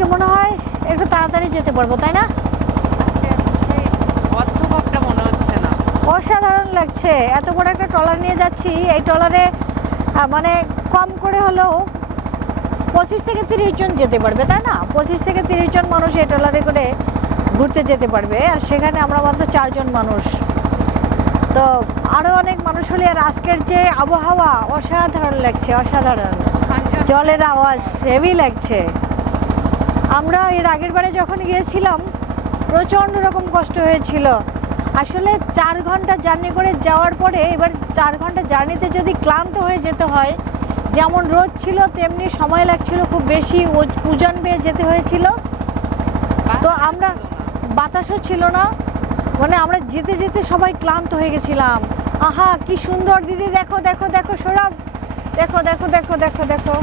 আজকে মনে হয় একটু তাড়াতাড়ি যেতে পারবো, তাই না? অর্ধভাবটা মনে হচ্ছে না। অসাধারণ লাগছে, এত বড় একটা ট্রলার নিয়ে যাচ্ছি। এই ট্রলারে মানে কম করে হলেও 25 থেকে 30 জন যেতে পারবে, তাই না? 25 থেকে 30 জন মানুষ এই ট্রলারে করে ঘুরতে যেতে পারবে, আর সেখানে আমরা মাত্র 4 জন মানুষ। তো আরও অনেক মানুষ হলে, আর আজকের যে আবহাওয়া অসাধারণ লাগছে, অসাধারণ। জলের আওয়াজ হেভি লাগছে। আমরা এর আগের বারে যখন গিয়েছিলাম প্রচণ্ড রকম কষ্ট হয়েছিল। আসলে 4 ঘন্টা জার্নি করে যাওয়ার পরে এবার 4 ঘন্টা জার্নিতে যদি ক্লান্ত হয়ে যেতে হয়, যেমন রোদ ছিল তেমনি সময় লাগছিল, খুব বেশি ওজন বেয়ে যেতে হয়েছিল। তো আমরা বাতাসও ছিল না, মানে আমরা যেতে যেতে সবাই ক্লান্ত হয়ে গেছিলাম। আহা কি সুন্দর দিদি, দেখো দেখো দেখো সৌরভ, দেখো দেখো দেখো দেখো দেখো